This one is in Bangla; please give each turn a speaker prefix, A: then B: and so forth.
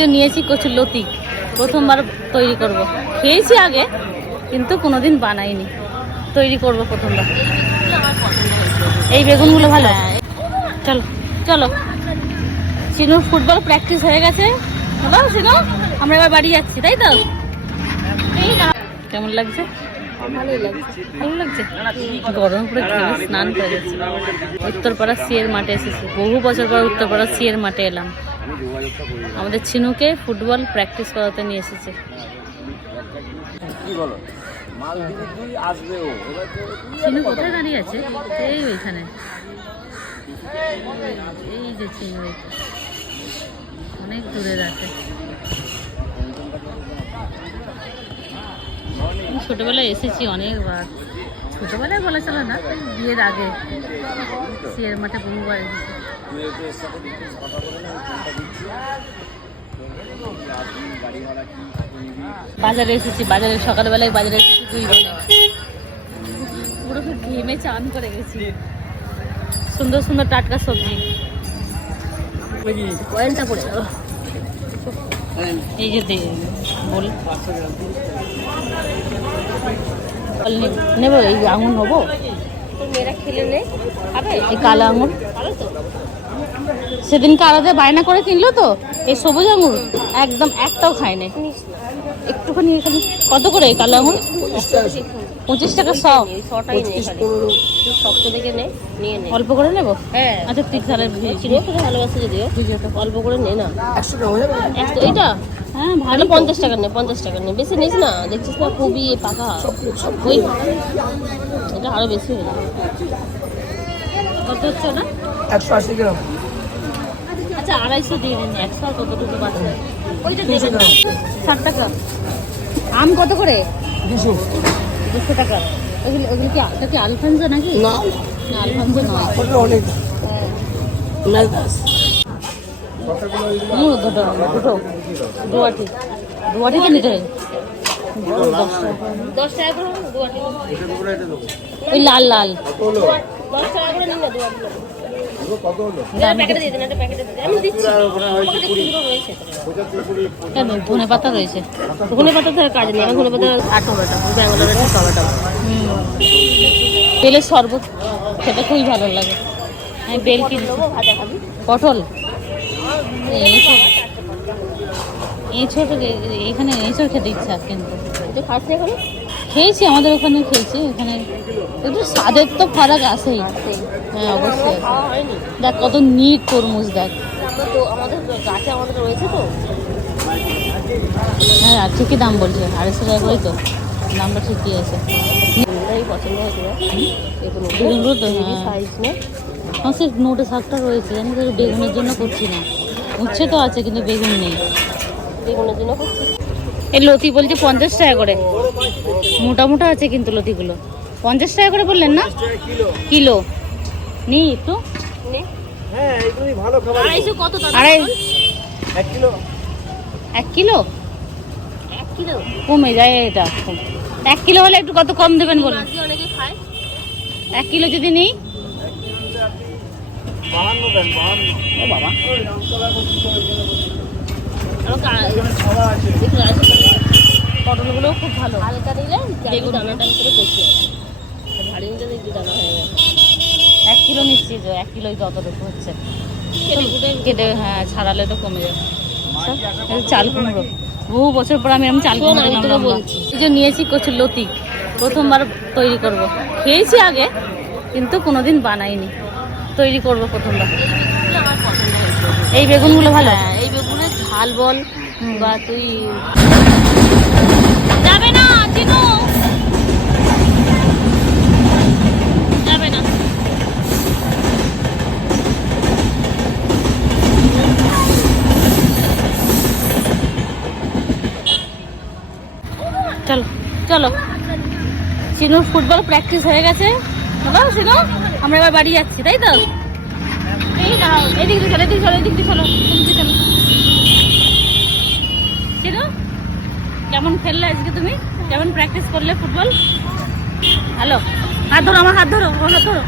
A: যে নিয়েছি কচুর লতি। প্রথমবার তৈরি করব। খেয়েছি আগে, কিন্তু কোনোদিন বানাইনি। তৈরি করব প্রথমবার। এই বেগুনগুলো ভালো? চলো চলো। চিনুর ফুটবল প্র্যাকটিস হয়ে গেছে। হলো চিনু আমরা এবার বাড়ি যাচ্ছি, তাই তো। কেমন লাগছে? ভালো লাগছে? স্নান উত্তরপাড়া সিয়ের মাঠে এসেছি। বহু বছর পর উত্তরপাড়া সিয়ের মাঠে এলাম। আমাদের চিনুকে ফুটবল প্র্যাকটিস করাতে নিয়ে এসেছে। চিনু কোথায় দাঁড়িয়ে আছে? এই ওইখানে। এই যে চিনু অনেক দূরে আছে ছোটবেলায় এসেছি অনেকবার। ছোটবেলায় বলা চলে না বিয়ের আগে। সিয়ের মাঠে বহুবার এসেছি।
B: একটু কথা বলে আমি ফোনটা দিচ্ছি।
A: বাজারে এসেছি বাজারে সকালবেলায় বাজারে এসেছি দুই বোনে পুরো ঘেমে চান করে গেছি। সুন্দর সুন্দর টাটকা সবজি। কয়েনটা পড়ে গেল। এই যে বল। নেব এই আঙুর নেব।
C: মেয়েরা খেলে নেই খাবে?
A: এই কালো আঙুর।
C: ভালো তো।
A: সেদিনকে আলাদা বায়না করে কিনলো তো এই সবুজ আঙুর একদম একটাও খায় নাই। একটুখানি এখানে কত করে এই কালো আঙুর? পঁচিশ টাকা শ।
C: ছটাই নেই শক্ত দেখে নে নিয়ে নে।
A: অল্প করে নেব?
C: হ্যাঁ।
A: আচ্ছা ঠিক তাহলে
C: চিনি ভালোবাসে যদিও। অল্প করে নে না। একশো এইটা? ভালো
A: ভালো
C: পঞ্চাশ টাকা নে পঞ্চাশ টাকা নে। বেশি নিস না দেখছিস না খুবই পাকা। ওই এটা আরও বেশি হয়ে যাবে
A: কত হচ্ছে না
D: একশো আশি গ্রাম।
A: আচ্ছা আড়াইশো দিয়ে দিন একশো আর কতটুকু পাচ্ছে ওইটা
D: গ্রাম।
A: ষাট টাকা। আম কত করে?
D: দুশো।
A: দুশো টাকা। ওগুলো ওগুলো কি এটা কি আলফানজা নাকি?
D: না।
A: না আলফানজা
D: ওটা অনেক।
A: হ্যাঁ। দুটো দুটো ওই লাল লাল
C: দশ
A: পাতা রয়েছে
C: ধনে পাতা কাজ নেই ধনে পাতা ব্যাঙ্গালোরের টমেটো
A: হুম। বেলের শরবত খেতে খুবই ভালো লাগে আমি বেল কিনবো পটল এঁচড় এঁচড় এখানে এঁচড় খেতে ইচ্ছা কিন্তু।
C: এখন?
A: খেয়েছি আমাদের ওখানে খেয়েছি ওখানে একটু স্বাদের তো ফারাক আছেই। হ্যাঁ অবশ্যই। দেখ কত নিট তরমুজ দেখ।
C: আমাদের গাছে আমাদের রয়েছে তো।
A: হ্যাঁ ঠিকই দাম বলছে আড়াইশো টাকা করে তো। দামটা ঠিকই আছে।
C: পছন্দ হয়েছে
A: বেগুনগুলো তো হ্যাঁ।
C: না।
A: আমার নোটে শাকটা রয়েছে জানি তো বেগুনের জন্য করছি না। উচ্ছে তো আছে কিন্তু বেগুন নেই।
C: বেগুনের জন্য
A: এই লতি বলছে পঞ্চাশ টাকা করে। মোটা মোটা আছে কিন্তু লতিগুলো। পঞ্চাশ টাকা করে বললেন না? কিলো। নি একটু?
C: নে
D: হ্যাঁ এক কিলো।
A: এক কিলো? কমে যায় এটা। এক কিলো হলে একটু কত কম দেবেন বলুন। এক কিলো যদি নিই? ও বাবা। পটলগুলো খুব ভালো।
C: হালকা দিলে
A: বেগুন।
C: করে কষি আছে ভারী নিতে দেখবি দানা হয়ে গেছে।
A: এক কিলো নিচ্ছি তো এক কিলোই তো অতটুকু হচ্ছে।
C: কেটে
A: হ্যাঁ ছাড়ালে তো কমে যাবে। আচ্ছা, চাল কুমড়ো। বহু বছর পর আমি আমি চাল কুমড়ো।
C: বলছি।
A: এই যে নিয়েছি কচুর লতি প্রথমবার তৈরি করব। খেয়েছি আগে কিন্তু কোনোদিন বানাইনি। তৈরি করব প্রথমবার।
C: আমার পছন্দ হয়েছে
A: এই বেগুনগুলো ভালো?
C: হ্যাঁ এই বেগুনের ঝাল বল বা তুই
A: যাবে না চিনু। যাবে না। চলো। চলো। চিনুর ফুটবল প্র্যাকটিস হয়ে গেছে। হলো চিনু আমরা এবার বাড়ি যাচ্ছি তাই তো? এই দাঁড়াও এদিক দিয়ে চলো, এদিক চলো, এদিক দিয়ে চলো দিয়ে চলো। চিনু কেমন খেললে আজকে তুমি? কেমন প্র্যাকটিস করলে ফুটবল? হ্যালো, হাত ধরো, আমার হাত ধরো, আমার হাত ধরো।